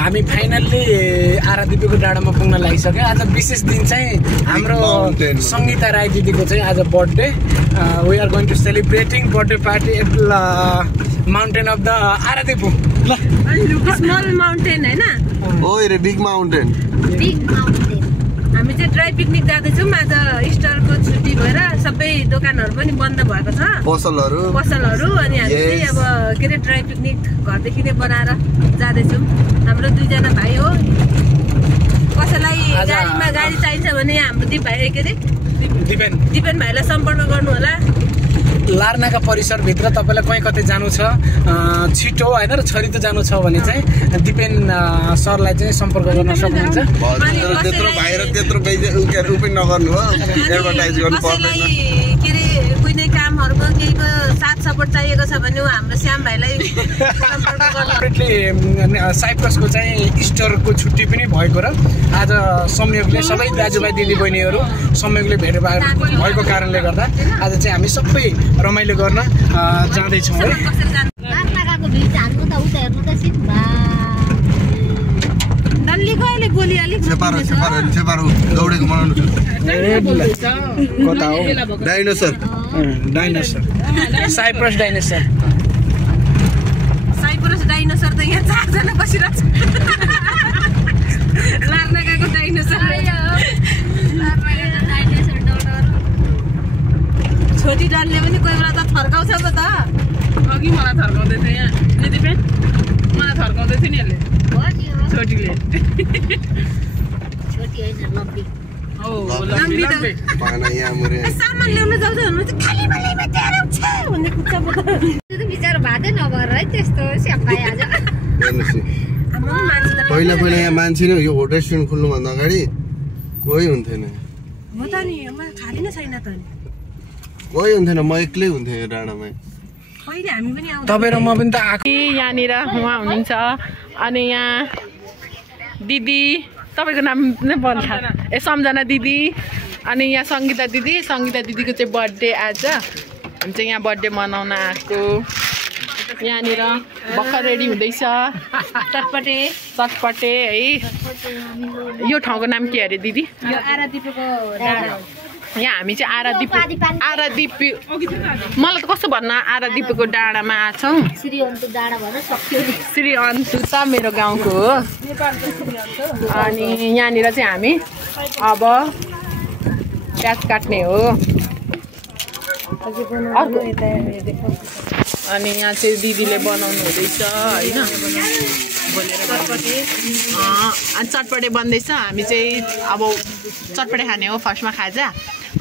हामी फाइनल्ली आरादिपीको डाँडामा पुग्न लागिसक्यो। आज विशेष दिन चाहिँ हाम्रो सङ्गीता राई दिदीको चाहिँ आज birthday. We are going to celebrating birthday party at mountain of the आरादिपु। ल स्मल माउन्टेन हैन, ओइ रे बिग माउन्टेन। हामी चाहिँ ड्राई पिकनिक जाँदैछौँ। आज इस्टरको छुट्टी भएर सबै दोकानहरू पनि बन्द भएको छ, पसलहरू अनि हामी चाहिँ अब के अरे ड्राई पिकनिक घरदेखि नै बनाएर जाँदैछौँ। हाम्रो दुईजना भाइ हो, कसैलाई गाडीमा गाडी चाहिन्छ भने हाम्रो दिप भाइ के अरे दिपेन भाइलाई सम्पर्क गर्नु होला। लार्नाका परिसरभित्र तपाईँलाई कहीँ कतै जानु छ छिटो होइन र छरितो जानु छ भने चाहिँ दिपेन सरलाई चाहिँ सम्पर्क गर्न सक्नुहुन्छ। त्यत्रो बाहिर त्यत्रो पनि नगर्नु हो, एडभर्टाइज गर्नु पर्दैन। के अरे कुनै कामहरूको केहीको साथ सपोर्ट चाहिएको छ भने हाम्रो श्याम भाइलाई सम्पर्क गर्नु। साइप्रसको चाहिँ इस्टरको छुट्टी पनि भएको र आज संयोगले सबै दाजुभाइ दिदीबहिनीहरू संयोगले भेट भएको कारणले गर्दा आज चाहिँ हामी सबै रमाइलो गर्न जाँदैछौँ है। कता हो? डाइनोसर साइप्रस डाइनोसर त यहाँ 4 जना बसिरहेको छ। लार्नाकाको डाइनोसर छोटी डल्ले पनि कोही बेला त थर्काउँछ पो त। अघि मलाई थर्काउँदै थियो यहाँ दिदीपेन, मलाई थर्काउँदै थियो नि यसले छोटीले। सामान ल्याउन जाउँछ भन्नु चाहिँ खाली बलैमा तेरो छ भन्ने कुच्चा पो त। त्यो त बिचारो भातै नभएर है त्यस्तो स्यापाइ आज। पहिला यहाँ मान्छे नै यो रेस्टुरेन्ट खुल्नुभन्दा अगाडि कोही हुन्थेन। हो त नि, खाली नै छैन त नि, कोही हुन्थेन, म एक्लै हुन्थेँ यो डाँडामा। कहिले हामी पनि आउँदा तपाईँ र म पनि त आएको। यहाँनिर उहाँ हुनुहुन्छ अनि यहाँ दिदी, तपाईँको नाम नै भन्छ ए सम्झना दिदी, अनि यहाँ सङ्गीता दिदीको चाहिँ बर्थडे आज। हामी चाहिँ यहाँ बर्थडे मनाउन आएको। यहाँनिर भर्खर रेडी हुँदैछ चटपटे है। यो ठाउँको नाम के अरे दिदी? यो आरादिपीको डाँडा। यहाँ हामी चाहिँ आरादिपी मलाई त कस्तो भन्न आरादिपीको डाँडामा आछौँ। श्री अन्तु डाँडा भन्न सक्यो। श्री अन्तु त मेरो गाउँको हो। अनि यहाँनिर चाहिँ हामी अब प्याज काट्ने हो। अनि यहाँ चाहिँ दिदीले बनाउनु हुँदैछ होइन, अनि चटपटे बन्दैछ। हामी चाहिँ अब चटपटे खाने हो फर्स्टमा खाजा,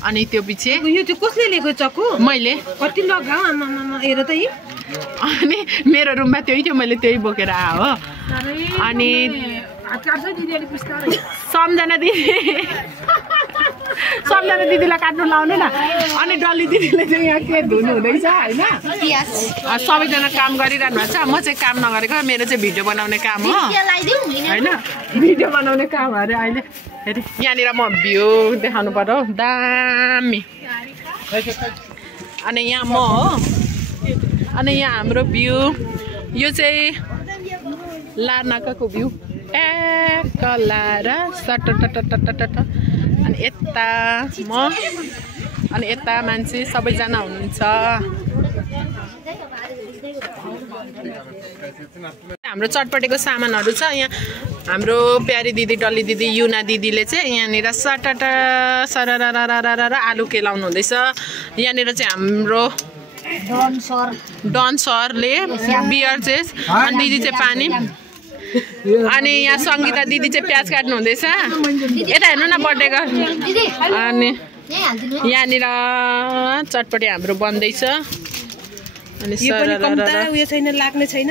अनि त्यो पछि यो चाहिँ कसले लिएको चक्कु? मैले। कति लगाऊ आमा हेर त। अनि मेरो रुममा त्यही थियो, मैले त्यही बोकेर आएँ हो। अनि सम्झना दिदीलाई काट्नु लाउनु न। अनि डल्ली दिदीले चाहिँ यहाँ के धुनु हुँदैछ होइन। सबैजना काम गरिरहनु भएको छ, म चाहिँ काम नगरेको, मेरो चाहिँ भिडियो बनाउने काम हो होइन। भिडियो बनाउने काम अरे अहिले। हेरि यहाँनिर म भ्यू देखाउनु पर्यो दामी। अनि यहाँ म हो, अनि यहाँ हाम्रो भ्यू यो चाहिँ लार्नाकाको भ्यू कलारा सटटटटटट। अनि यता म, अनि यता मान्छे सबैजना हुनुहुन्छ। हाम्रो चटपटेको सामानहरू छ यहाँ। हाम्रो प्यारी दिदी, डल्ली दिदी, युना दिदीले चाहिँ यहाँनिर सटट सरर आलु केलाउनु हुँदैछ। यहाँनिर चाहिँ हाम्रो डन सरले बियर चाहिँ, अनि दिदी चाहिँ पानी, अनि यहाँ सङ्गीता दिदी चाहिँ प्याज काट्नु हुँदैछ। यता हेर्नु न बर्थडे गर्। अनि यहाँनिर चटपटे हाम्रो बन्दैछ। अनि उयो छैन, लाग्ने छैन।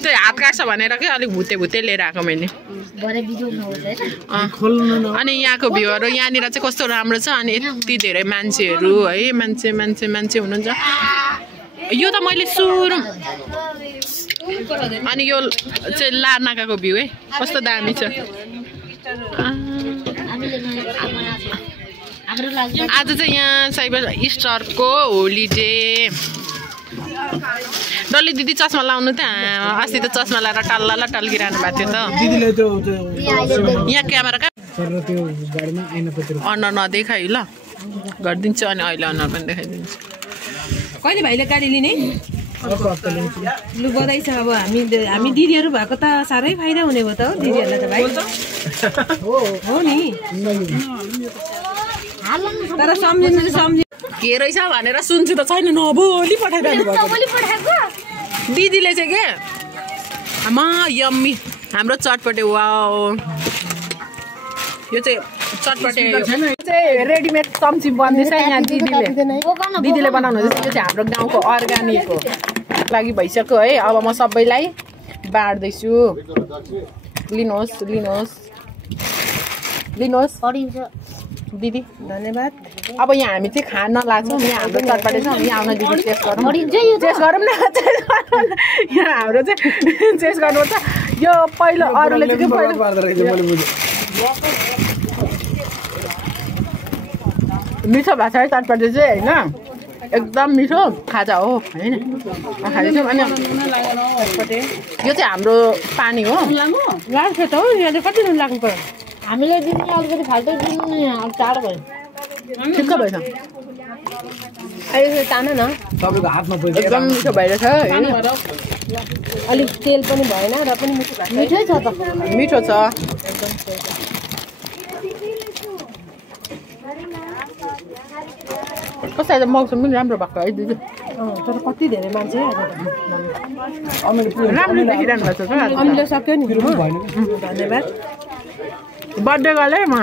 त्यो हात काट्छ भनेर के अलिक भुते लिएर आएको मैले। अनि यहाँको भ्यूहरू यहाँनिर चाहिँ कस्तो राम्रो छ। अनि यति धेरै मान्छेहरू है, मान्छे हुनुहुन्छ। यो त मैले सुरु। अनि यो चाहिँ लार्नाकाको भ्यू है, कस्तो दामी छ। आज चाहिँ यहाँ साइबर इस्टरको होलिडे डल्ली दिदी चस्मा लाउनु त अस्ति त चस्मा लाएर टल्ल टल्किरहनु भएको थियो त दिदीले त्यो यहाँ क्यामेरा कहाँ सर त्यो गाडीमा आइन पत्र अनुहार नदेखाइ ल गरिदिन्छु अनि अहिले अनुहार पनि देखाइदिन्छु कहिले भाइले गाडी लिने लु बधाई छ अब हामी दिदीहरू भएको त साह्रै फाइदा हुने भयो त हो दिदीहरूलाई त भाइ हो नि तर सम्झिनु के रहेछ भनेर सुन्छु त छैन नभोलि पठाइरहनु भएको दिदीले चाहिँ के आमा यम्मी हाम्रो चटपटे वाओ यो चाहिँ चटपटे चाहिँ रेडिमेड चम्ची बन्दैछ यहाँ दिदीले बनाउनु हुँदैछ यो चाहिँ हाम्रो गाउँको अर्ग्यानिक हो लागि भइसक्यो है अब म सबैलाई बाँड्दैछु लिनुहोस् दिदी धन्यवाद अब यहाँ हामी चाहिँ खान लाग्छौँ यहाँ हाम्रो चटपटे छ यहाँ आउन दिदी टेस्ट गरौँ न यहाँ हाम्रो चाहिँ टेस्ट गर्नुपर्छ यो पहिलो अरूले चाहिँ मिठो भएको छ है चटपटे चाहिँ होइन एकदम मिठो खाजा हो होइन खाँदैछौँ अनि यो चाहिँ हाम्रो पानी हो लाग्छ त हो यहाँ चाहिँ कति नुन लाग्नु पर्यो हामीले दिने अलिकति फाल्टो दिनु नि टाढो भयो ठिक्क भएछ अहिले तान न तपाईँको हातमा पैसा एकदम मिठो भइरहेछ अलिक तेल पनि भएन र पनि मिठै छ त मिठो छ कसैले मौसम पनि राम्रो भएको है दिदी तर कति धेरै मान्छे राम्रो देखिरहनु भएको छ अमिले सक्यो नि धन्यवाद बर्थडे गरे म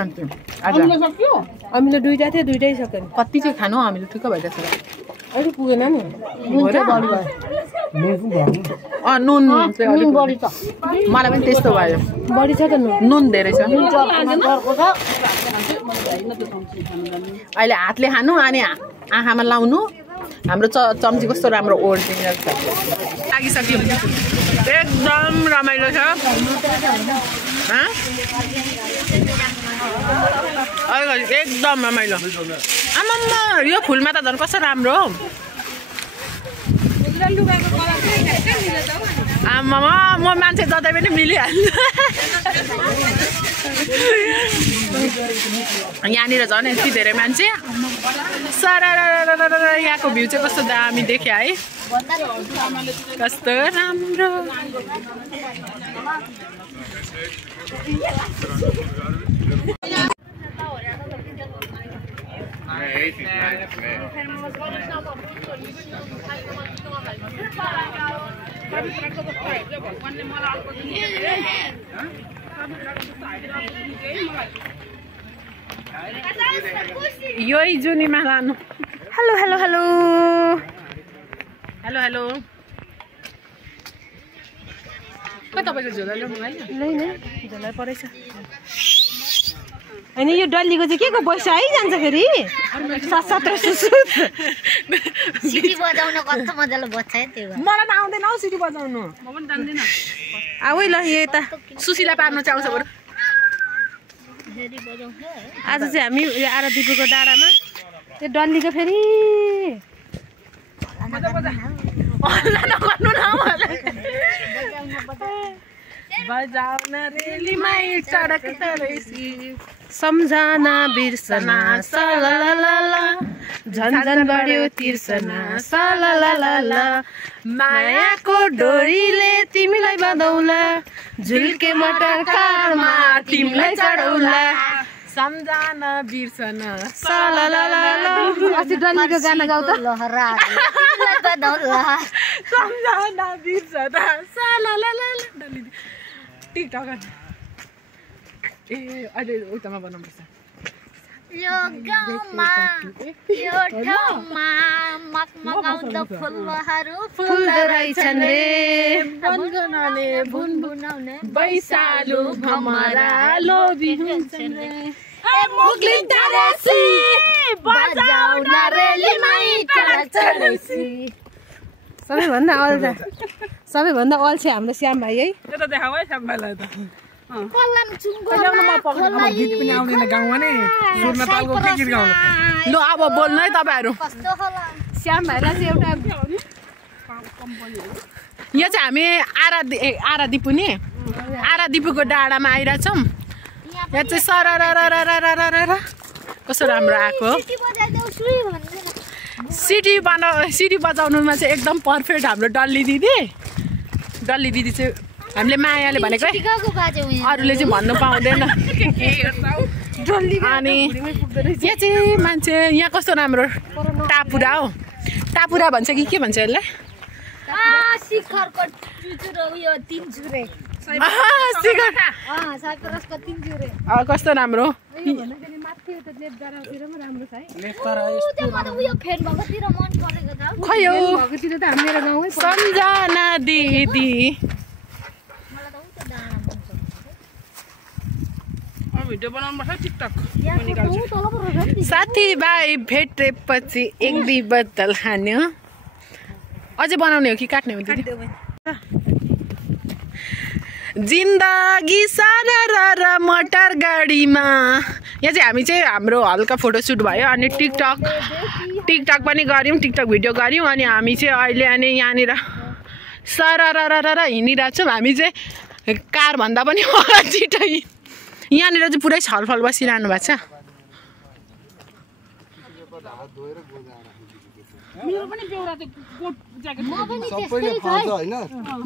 आज हामीले दुईटा थियो दुईटै सक्यो नि कति चाहिँ खानु हामीले ठिक्क भइरहेछ अहिले पुगेन नि नुन बढी छ मलाई पनि त्यस्तो भयो बढी छ त नुन धेरै छ अहिले हातले खानु अनि आँखामा लाउनु हाम्रो चम्ची कस्तो राम्रो ओरिजिनल छ लागिसक्यो एकदम रमाइलो छ एकदम रमाइलो आमाम्मा यो फुलमा त झन् कस्तो राम्रो हो आमामा म मान्छे जतै पनि मिलिहाल्छ यहाँनिर झन् यति धेरै मान्छे सर यहाँको भ्यू चाहिँ कस्तो दामी देख्यो है कस्तो राम्रो यही जुनीमा लानु hello hello hello hello hello तपाईँको झोला ल्याउनु होइन झोला परेछ होइन यो डल्लीको चाहिँ के को पैसा आइजान्छ फेरि सिटी बजाउन कस्तो मजाले बज्छ है त्यो मलाई त आउँदैन हौ सिटी बजाउनु म पनि जान्दिनँ आऊ है ल यता सुशीला पार्नु चाहिँ आउँछ बरु आज चाहिँ हामी यो आरा दिपुको डाँडामा त्यो डल्लीको फेरि सम्झना बिर्सना सलालाला झन झन बढ्यो तिर्सना सलालाला मायाको डोरीले तिमीलाई बाँधौला झुल्के मटर कारमा तिमीलाई चढौला सम्झना बिर्सना सलालाला अस्ति डल्लीको गाना गाउ त लहरा तिमीलाई बाँधौला सम्झना बिर्सना सलालाला डल्ली टिकटक ए अहिले उतामा बनाउनुपर्छ यो गाउँमा यो ठाउँमा मगमगाउँदो फुलहरू फुल्दो रहेछन् रे बुनबुनाउने बुनबुनाउने बैसालु भमरा लोभी हुन्छन् रे मुगली डरेसी बजाउन रेलीमै चढ्छन् सबैभन्दा अल्छे हाम्रो श्याम भाइ है त्यो त देखाऊ है श्याम भाइलाई त कलम चुङ्गो गीत पनि आउँदैन गाउँमा नै सुरमा तालको के गीत गाउनु लु अब बोल्नु है तपाईँहरू कस्तो होला श्याम भाइलाई चाहिँ एउटा यहाँ चाहिँ हामी आरादिपु नि आरादिपुको डाँडामा आइरहेछौँ। यहाँ चाहिँ सररररररररर कस्तो राम्रो आएको। सिटी बजाउनुमा चाहिँ एकदम पर्फेक्ट हाम्रो डल्ली दिदी चाहिँ हामीले मायाले भनेको अरूले चाहिँ भन्नु पाउँदैन। अनि यहाँ चाहिँ मान्छे यहाँ कस्तो राम्रो टापुरा हो। टापुरा भन्छ कि के भन्छ यसलाई? कस्तो राम्रो खयो सम्झना दिदी। साथीभाइ भेटेपछि एक दुई बोतल खान्यो। अझै बनाउने हो कि काट्ने हो दिदी? जिन्दगी सारा र मोटर गाडीमा। यहाँ चाहिँ हामी चाहिँ हाम्रो हल्का फोटोसुट भयो अनि टिकटक पनि गऱ्यौँ, टिकटक भिडियो गऱ्यौँ। अनि हामी चाहिँ अहिले अनि यहाँनिर सररररर हिँडिरहेको छौँ। हामी चाहिँ कारभन्दा पनि छिटै यहाँनिर चाहिँ पुरै छलफल बसिरहनु भएको छ। मेरो पनि बेउरा त्यो कोट ज्याकेट सबैले फाल्छ हैन।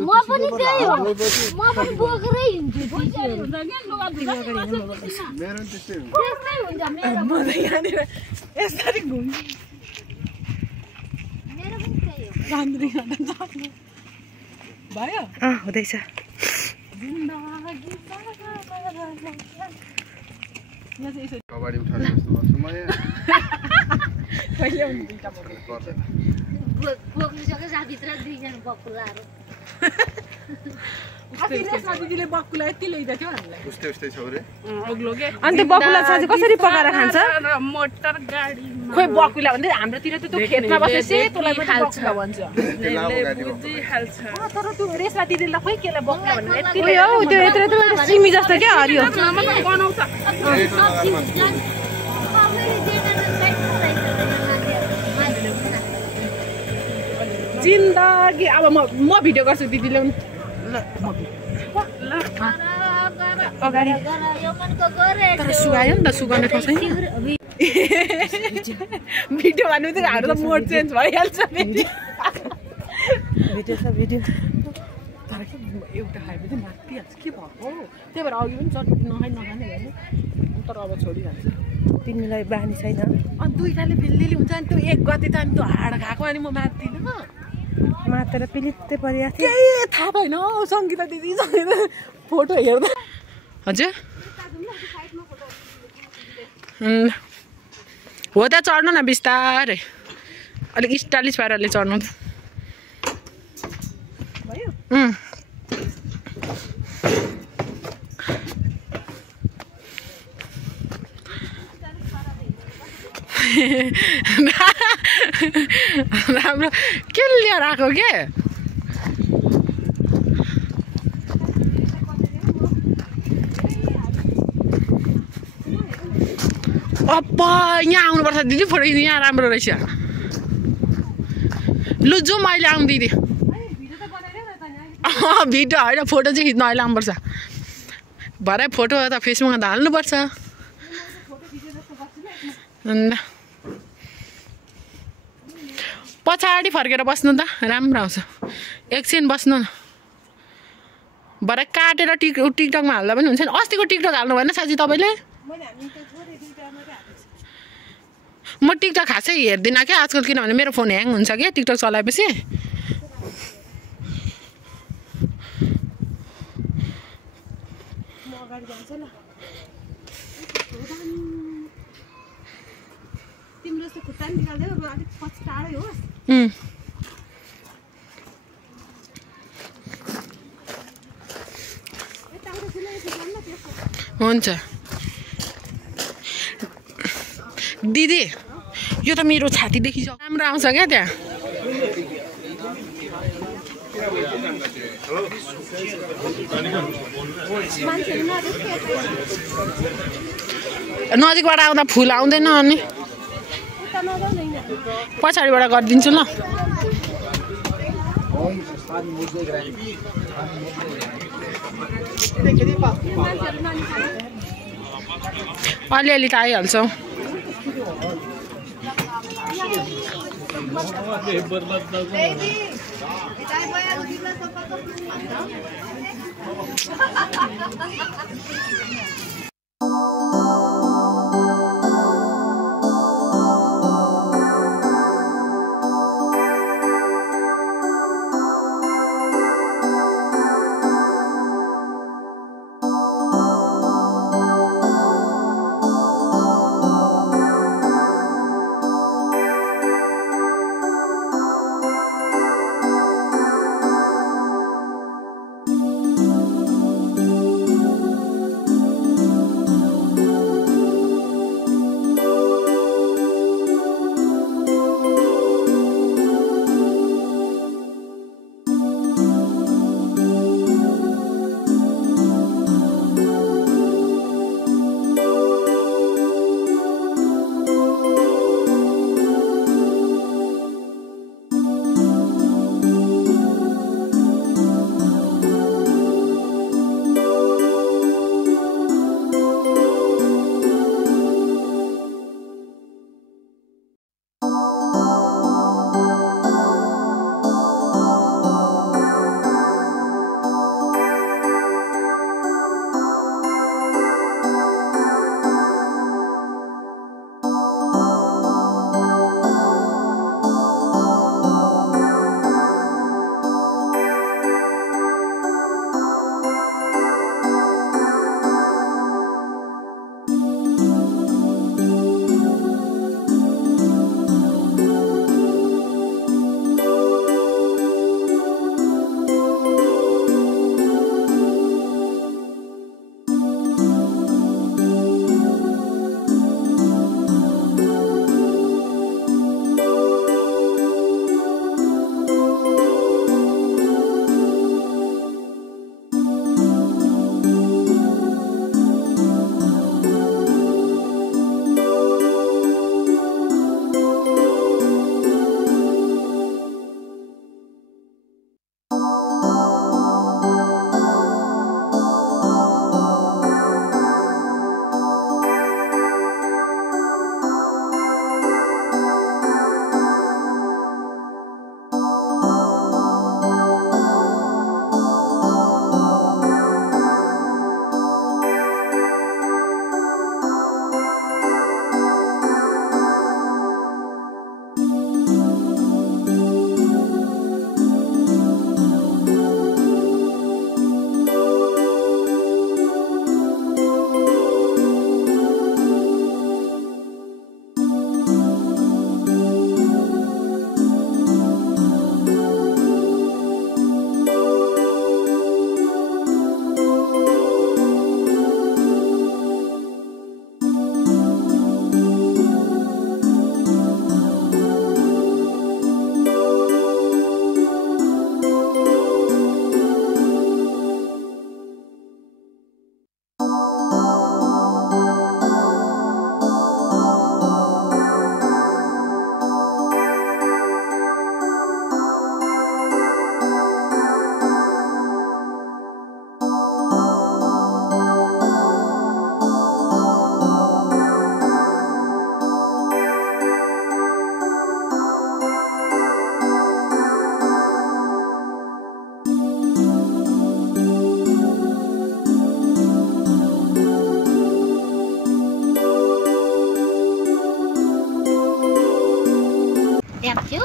म पनि त्यही हो, म पनि बोकेरै हिँड्छु। मेरो पनि त्यस्तै हुन्छ। म त यहाँनिर यसरी घुम्छु। मेरो पनि त्यही हो। गान्द्री गर्दा जानु भयो? हुँदैछ। कबाडी उठाउने जस्तो गर्छु म यहाँ। कहिले हुन्छ दुईटा बोक्नु सक्यो साथीभित्र दुईजना बकुलाहरू। दिदीले बकुला यति ल्याइदिएको थियो हामीलाई। उस्तै छ रे अग्लो के। अनि त्यो बकुला चाहिँ कसरी पकाएर खान्छ? मोटर गाडीमा। खोइ बकुला भन्दै हाम्रोतिर त त्यो खेतमा बसेपछि त्यसलाई मात्रै बकुला भन्छ। बुझिहाल्छ। तर त्यो रेशमा दिदीलाई खोइ केलाई बकुला भन्ने यति हो त्यो यत्रो सिमी जस्तो क्या हरियो बनाउँछ। जिन्दगी अब म भिडियो गर्छु दिदीले पनि। अगाडि तर सुगायो नि त, सुगाउने ठाउँ छैन। भिडियो भन्नु चाहिँ हाम्रो त मोड चेन्ज भइहाल्छ। भिडियो छ भिडियो तर के एउटा खाएपछि माथिहाल्छ के भएको। त्यही भएर अघि पनि चटनी नखाने हेर्नु तर अब छोडिहाल्छ। तिमीलाई बानी छैन? अनि दुईटाले फेरि हुन्छ नि त्यो 1 गते त अनि त्यो हाड खाएको अनि म मात्दिनँ मातेर पिलित्तै परिरहेको थियो। केही थाहा भएन सङ्गीता दिदीसँग फोटो हेर्दा। हजुर हो त चढ्नु न बिस्तारै अलिक स्टाइलिस पाराले चढ्नु। राम्रो के लिएर आएको के? अप्पा यहाँ आउनुपर्छ दिदी, फोटो यहाँ राम्रो रहेछ। लु जाउँ अहिले आउँ दिदी। भिडियो होइन फोटो चाहिँ खिच्नु अहिले आउनुपर्छ। भरे फोटो त फेसबुकमा त हाल्नुपर्छ। पछाडि फर्केर बस्नु त राम्रो आउँछ। एकछिन बस्नु न, भरे काटेर टिकटकमा हाल्दा पनि हुन्छ नि। अस्तिको टिकटक हाल्नु भएन साँच्ची तपाईँले? म टिकटक खासै हेर्दिनँ क्या आजकल, किनभने मेरो फोन ह्याङ हुन्छ क्या टिकटक चलाएपछि। हुन्छ दिदी, यो त मेरो छातीदेखि राम्रो आउँछ क्या त्यहाँ। नजिकबाट आउँदा फुल आउँदैन अनि पछाडिबाट गरिदिन्छु ल। अलिअलि त आइहाल्छौँ।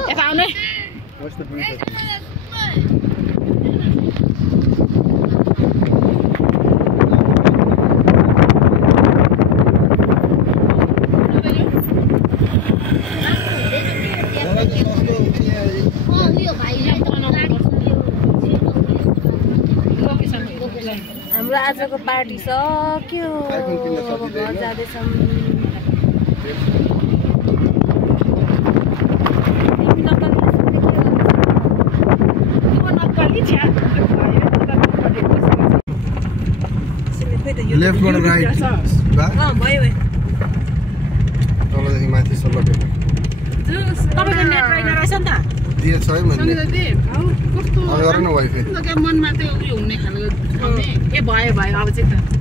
यता आउने हाम्रो आजको पार्टी सक्यो घर जाँदैछौँ लेफ्टबाट राइट भयो तलदेखि माथि सल्लाह तपाईँको नेट रहेछ नि त दिएछ है मैले कस्तो गर न वाइफाई मनमा त्यो उयो हुने खालको ए भयो भयो अब चाहिँ त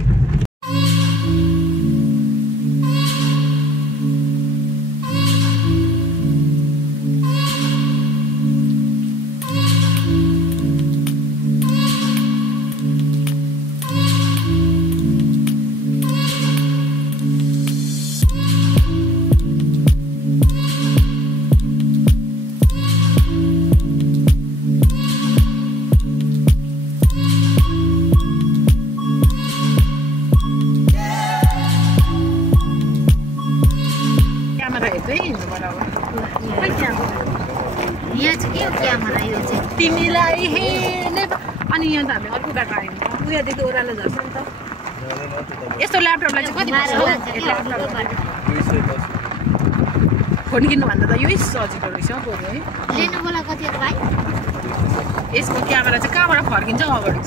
तिमीलाई हेर्ने अनि यहाँ त हामी अर्को बाटो आयौँ उयोदेखि ओह्रालो झर्छ नि त यस्तो ल्यापटपलाई चाहिँ कति फोन किन्नुभन्दा त यही सजिलो रहेछ बरु है लिनुको लागि कति भाइ यसको क्यामेरा चाहिँ कहाँबाट फर्किन्छ अगाडि